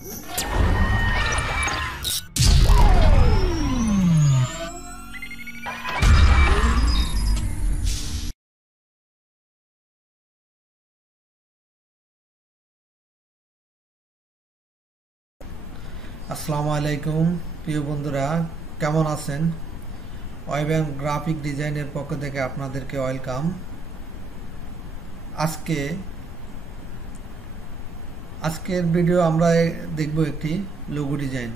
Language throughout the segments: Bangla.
আসসালামু আলাইকুম প্রিয় বন্ধুরা, কেমন আছেন? ওয়েব এবং গ্রাফিক ডিজাইনের পক্ষ থেকে আপনাদেরকে ওয়েলকাম। আজকের ভিডিও আমরা দেখব একটি logo design.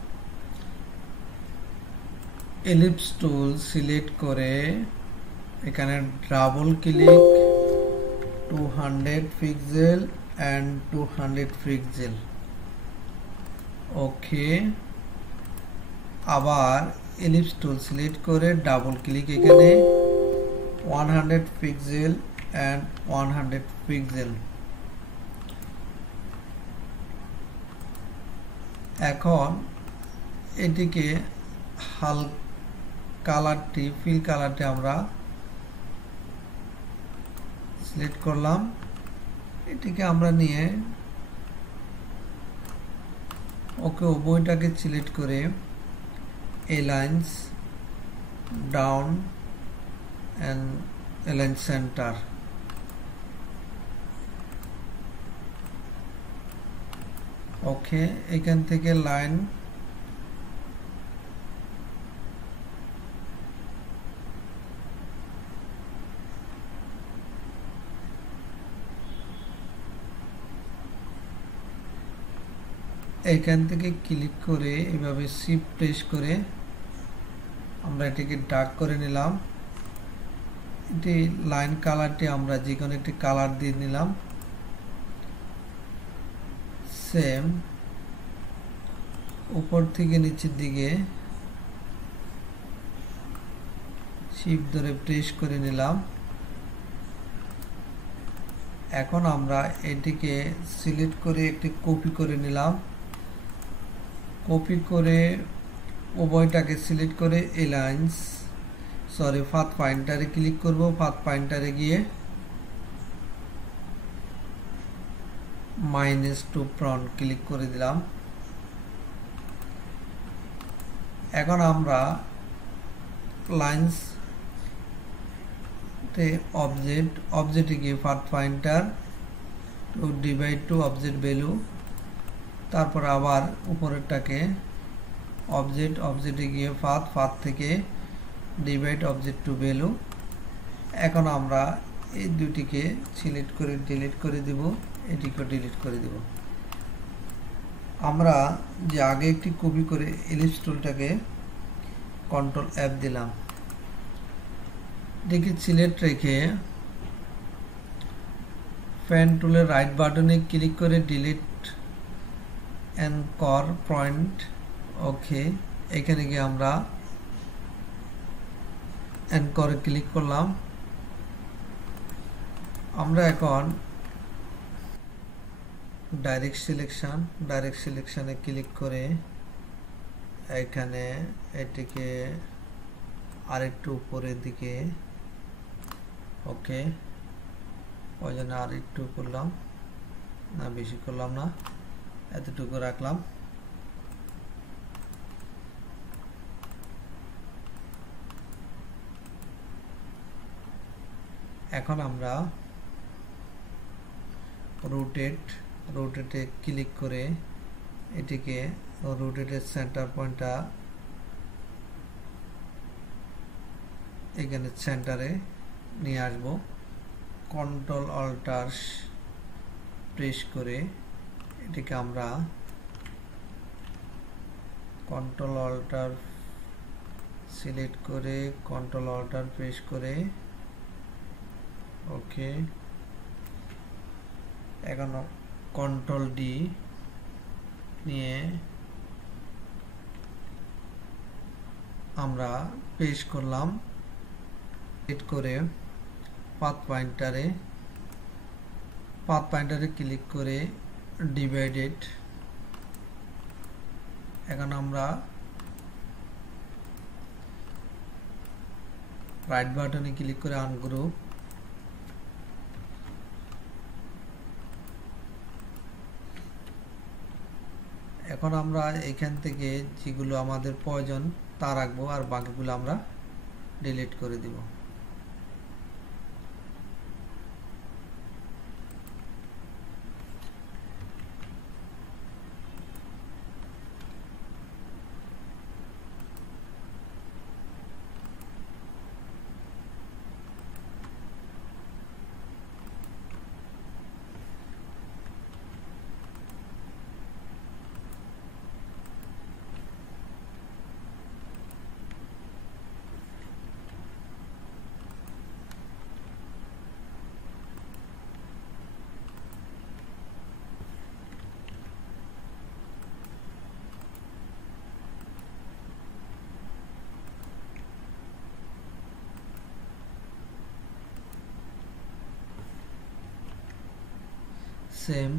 Ellipse tool select করে এখানে double click 200 pixel and 200 pixel. Okay, আবার এলিপস টুল সিলেক্ট করে ডাবল ক্লিক এখানে 100 পিক্সেল অ্যান্ড 100 পিক্সেল। এখন এটিকে ফিল কালারটি আমরা সিলেক্ট করলাম। এটিকে আমরা নিয়ে ওকে উভয়টাকে সিলেক্ট করে aligns down and align center. Okay, এখান থেকে লাইন এখান থেকে ক্লিক করে এভাবে শিফট প্রেস করে আমরা এটিকে ডার্ক করে নিলাম। এটি লাইন কালারটি আমরা যে কোনো একটি কালার দিয়ে নিলাম। সেম উপর থেকে নিচের দিকে শিফট ধরে প্রেস করে নিলাম। এখন আমরা এটিকে সিলেক্ট করে একটি কপি করে নিলাম। কপি করে উভয়টাকে সিলেক্ট করে পাথ পয়েন্টারে ক্লিক করব। পাথ পয়েন্টারে গিয়ে -2 ফ্রন্ট ক্লিক করে দিলাম। এখন আমরা লাইন্স অবজেক্টে গিয়ে path pointer to divide to object value, তারপর আবার উপরেরটাকে অবজেক্টে গিয়ে পাথ থেকে ডিভাইড অবজেক্ট টু ভ্যালু। এখন আমরা এই দুটিকে সিলেক্ট করে ডিলিট করে দিব, এটিকে ডিলিট করে দিব। আমরা যে আগে একটি কপি করে এলিপস টুলটাকে কন্ট্রোল F দিলাম। এটিকে সিলেক্ট রেখে পেন টুলের রাইট বাটনে ক্লিক করে ডিলিট অ্যাঙ্কর পয়েন্ট। ওকে, এখানে গিয়ে আমরা অ্যাঙ্করে ক্লিক করলাম। আমরা এখন ডাইরেক্ট সিলেকশনে ক্লিক করে এখানে এটিকে আরেকটু উপরের দিকে, ওকে, ওই জন্য আরেকটু করলাম না, বেশি করলাম না, এতটুকু রাখলাম। এখন আমরা রোটেটে ক্লিক করে এটিকে রোটেটের সেন্টার পয়েন্টটা এখানে সেন্টারে নিয়ে আসবো। কন্ট্রোল অল্টার প্রেস করে এটিকে আমরা কন্ট্রোল অল্টার সিলেক্ট করে কন্ট্রোল অল্টার প্রেস করে, ওকে, এখন কন্ট্রোল D নিয়ে আমরা পেস্ট করলাম। ক্লিক করে পাথ পয়েন্টারে ক্লিক করে ডিভাইডেড। এখন আমরা রাইট বাটনে ক্লিক করে আনগ্রুপ। এখন আমরা এখান থেকে যেগুলো আমাদের প্রয়োজন তা রাখবো আর বাকিগুলো আমরা ডিলিট করে দিব। সেম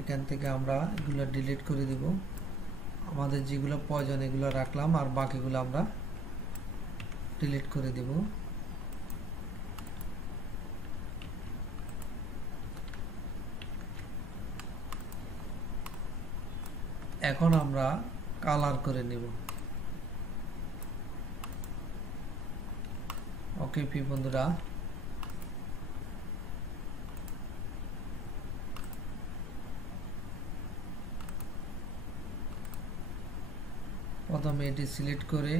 এখান থেকে আমরা এগুলো ডিলিট করে দিব। আমাদের যেগুলো প্রয়োজন এগুলো রাখলাম আর বাকিগুলো আমরা ডিলিট করে দিব। এখন আমরা কালার করে নেব। ওকে প্রিয় বন্ধুরা, প্রথমে এটি সিলেক্ট করে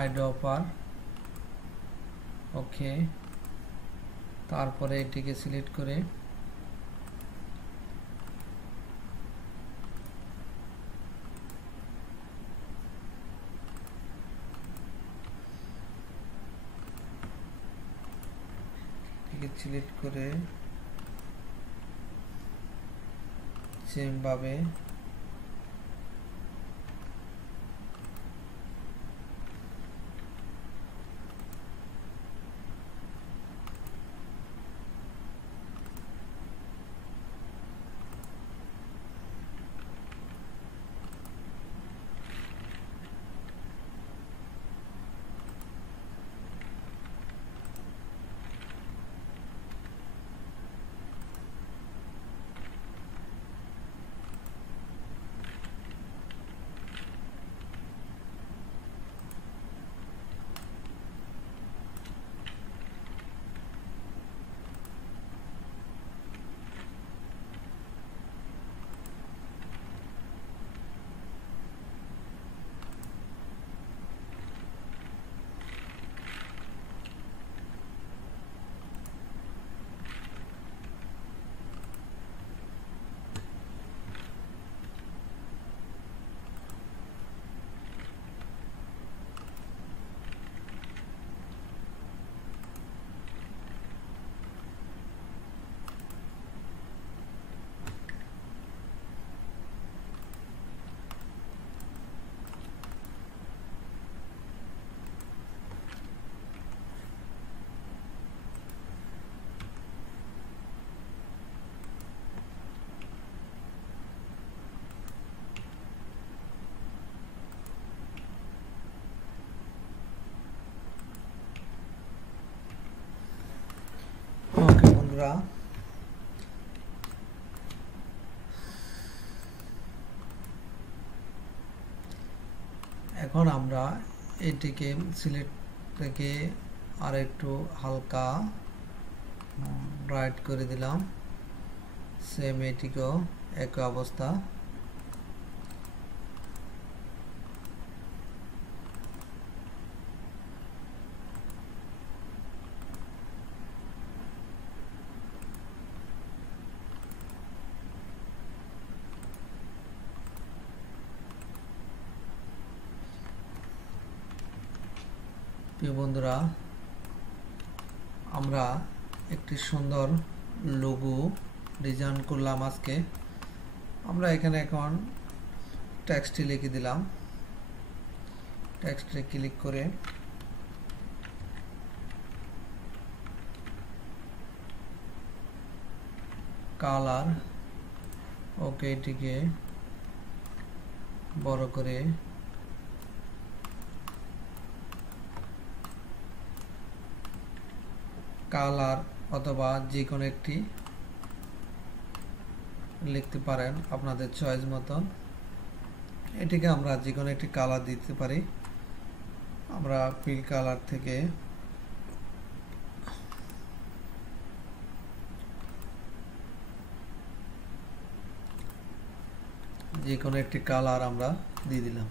আইড্রপার, ওকে, তারপরে এটিকে সিলেক্ট করে সিলেক্ট করে সেম ভাবে ওকে বন্ধুরা, এখন আমরা এটিকে সিলেক্ট থেকে আর একটু হালকা ব্রাইট করে দিলাম। সেম এটিকেও একই অবস্থা। প্রিয় বন্ধুরা, আমরা একটি সুন্দর লোগো ডিজাইন করলাম আজকে। আমরা এখানে এখন টেক্সটে লিখে দিলাম। টেক্সটে ক্লিক করে কালার, ওকে, এটিকে বড় করে কালার অথবা যে কোনো একটি লিখতে পারেন আপনাদের চয়েস মতন। এটিকে আমরা যে কোনো একটি কালার দিতে পারি। আমরা ফিল কালার থেকে যে কোনো একটি কালার আমরা দিয়ে দিলাম।